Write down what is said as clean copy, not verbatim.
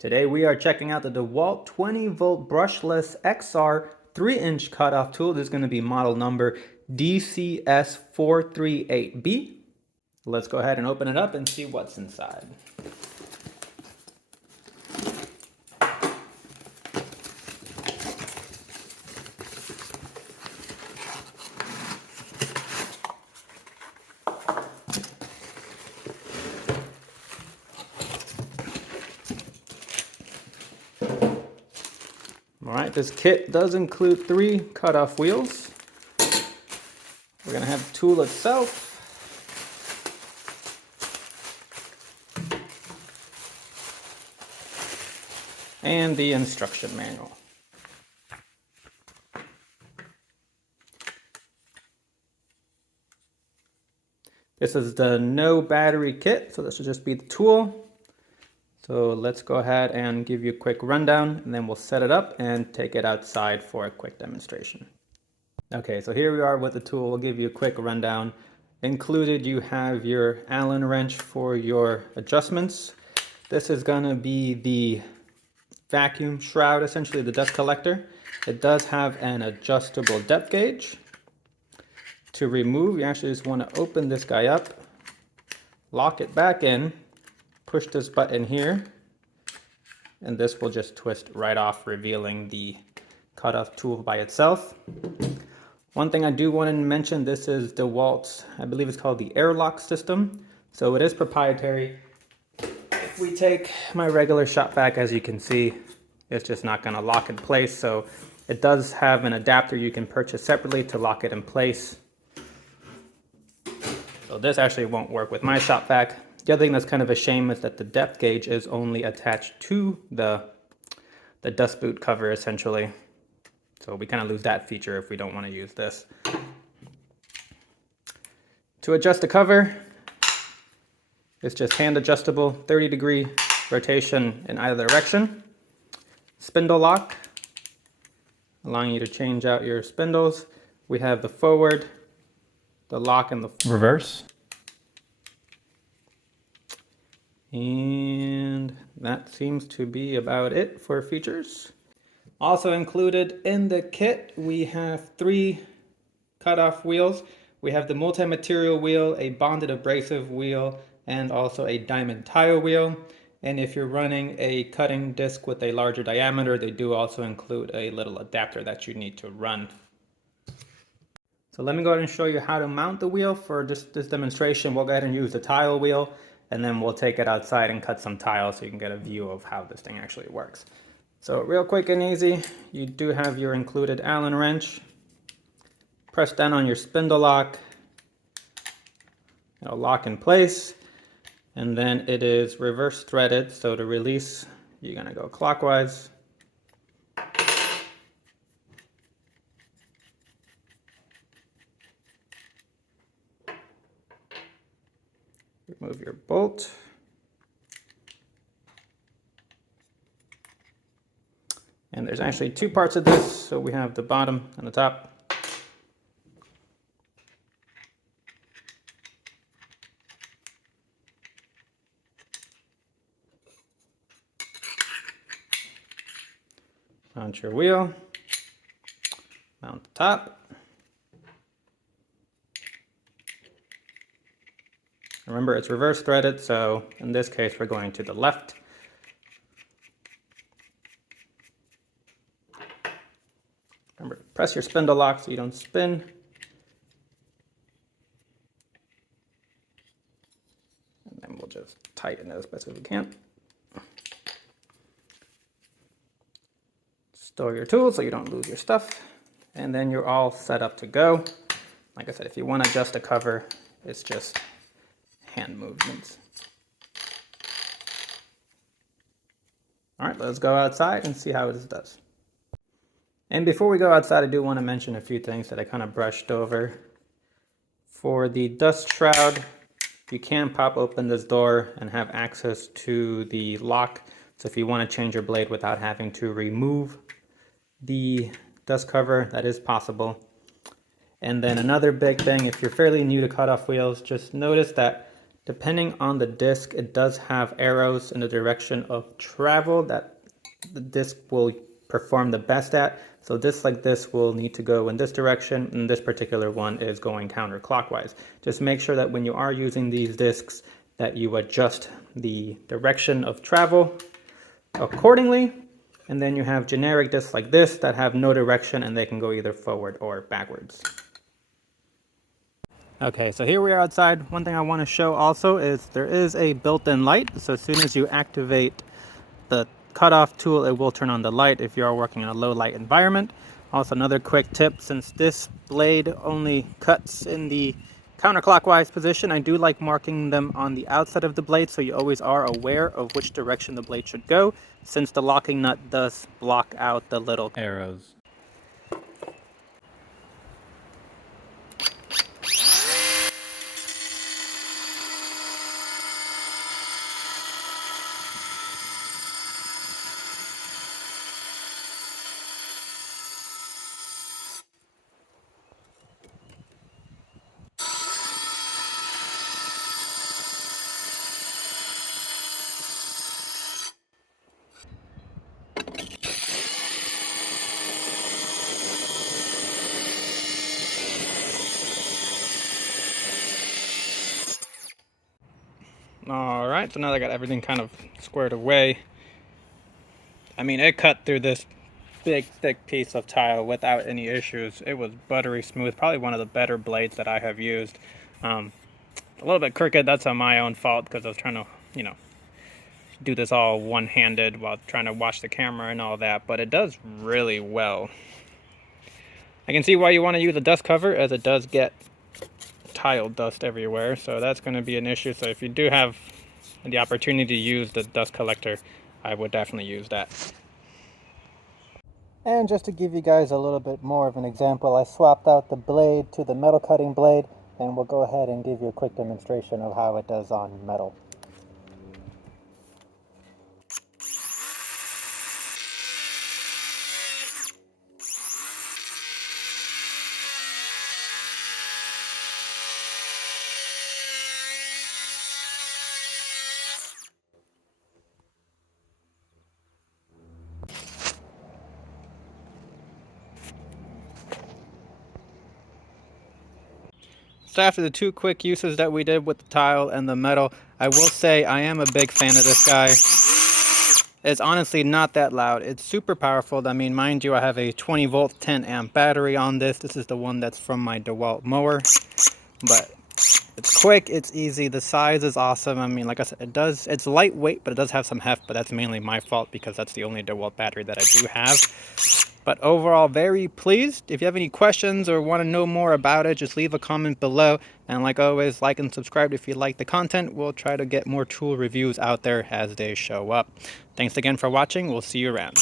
Today we are checking out the DEWALT 20-volt brushless XR 3-inch cutoff tool. This is going to be model number DCS438B. Let's go ahead and open it up and see what's inside. Alright, this kit does include 3 cutoff wheels. We're going to have the tool itself. And the instruction manual. This is the no battery kit, so this will just be the tool. So let's go ahead and give you a quick rundown, and then we'll set it up and take it outside for a quick demonstration. Okay, so here we are with the tool. We'll give you a quick rundown. Included, you have your Allen wrench for your adjustments. This is going to be the vacuum shroud, essentially the dust collector. It does have an adjustable depth gauge. To remove, you actually just want to open this guy up, lock it back in, push this button here, and this will just twist right off, revealing the cutoff tool by itself. One thing I do want to mention, this is DEWALT's, I believe it's called the airlock system. So it is proprietary. If we take my regular shop vac, as you can see, it's just not going to lock in place. So it does have an adapter you can purchase separately to lock it in place. So this actually won't work with my shop vac. The other thing that's kind of a shame is that the depth gauge is only attached to the dust boot cover, essentially. So we kind of lose that feature if we don't want to use this. To adjust the cover, it's just hand adjustable, 30-degree rotation in either direction. Spindle lock, allowing you to change out your spindles. We have the forward, the lock, and the reverse. And that seems to be about it for features. Also included in the kit, we have 3 cutoff wheels. We have the multi-material wheel, a bonded abrasive wheel, and also a diamond tile wheel. And if you're running a cutting disc with a larger diameter, they do also include a little adapter that you need to run. So let me go ahead and show you how to mount the wheel. For this demonstration, we'll go ahead and use the tile wheel, and then we'll take it outside and cut some tile so you can get a view of how this thing actually works. So real quick and easy, you do have your included Allen wrench. Press down on your spindle lock. It'll lock in place. And then it is reverse threaded, so to release, you're going to go clockwise. Remove your bolt. And there's actually 2 parts of this, so we have the bottom and the top. Mount your wheel, mount the top. Remember, it's reverse threaded, so in this case we're going to the left. Remember, press your spindle lock so you don't spin. And then we'll just tighten it as best as we can. Store your tools so you don't lose your stuff. And then you're all set up to go. Like I said, if you want to adjust the cover, it's just hand movements. All right, let's go outside and see how this does. And before we go outside, I do want to mention a few things that I kind of brushed over. For the dust shroud, you can pop open this door and have access to the lock. So if you want to change your blade without having to remove the dust cover, that is possible. And then another big thing, if you're fairly new to cutoff wheels, just notice that Depending on the disc, it does have arrows in the direction of travel that the disc will perform the best at. So discs like this will need to go in this direction, and this particular one is going counterclockwise. Just make sure that when you are using these discs that you adjust the direction of travel accordingly. And then you have generic discs like this that have no direction and they can go either forward or backwards. Okay, so here we are outside. One thing I want to show also is there is a built-in light. So as soon as you activate the cutoff tool, it will turn on the light if you are working in a low light environment. Also, another quick tip, since this blade only cuts in the counterclockwise position, I do like marking them on the outside of the blade so you always are aware of which direction the blade should go, since the locking nut does block out the little arrows. Alright, so now that I got everything kind of squared away, I mean, it cut through this big thick piece of tile without any issues. It was buttery smooth, probably one of the better blades that I have used. A little bit crooked, that's on my own fault because I was trying to, do this all one-handed while trying to watch the camera and all that, but it does really well. I can see why you want to use a dust cover, as it does get tile dust everywhere, so that's going to be an issue. So if you do have the opportunity to use the dust collector, I would definitely use that. And just to give you guys a little bit more of an example, I swapped out the blade to the metal cutting blade, and we'll go ahead and give you a quick demonstration of how it does on metal. So after the two quick uses that we did with the tile and the metal, I will say I am a big fan of this guy. It's honestly not that loud. It's super powerful. I mean, mind you, I have a 20 volt 10 amp battery on this. This is the one that's from my DEWALT mower. But it's quick, it's easy, the size is awesome. I mean, like I said, it's lightweight, but it does have some heft, but that's mainly my fault because that's the only DEWALT battery that I do have. But overall, very pleased. If you have any questions or want to know more about it, just leave a comment below. And like always, like and subscribe if you like the content. We'll try to get more tool reviews out there as they show up. Thanks again for watching. We'll see you around.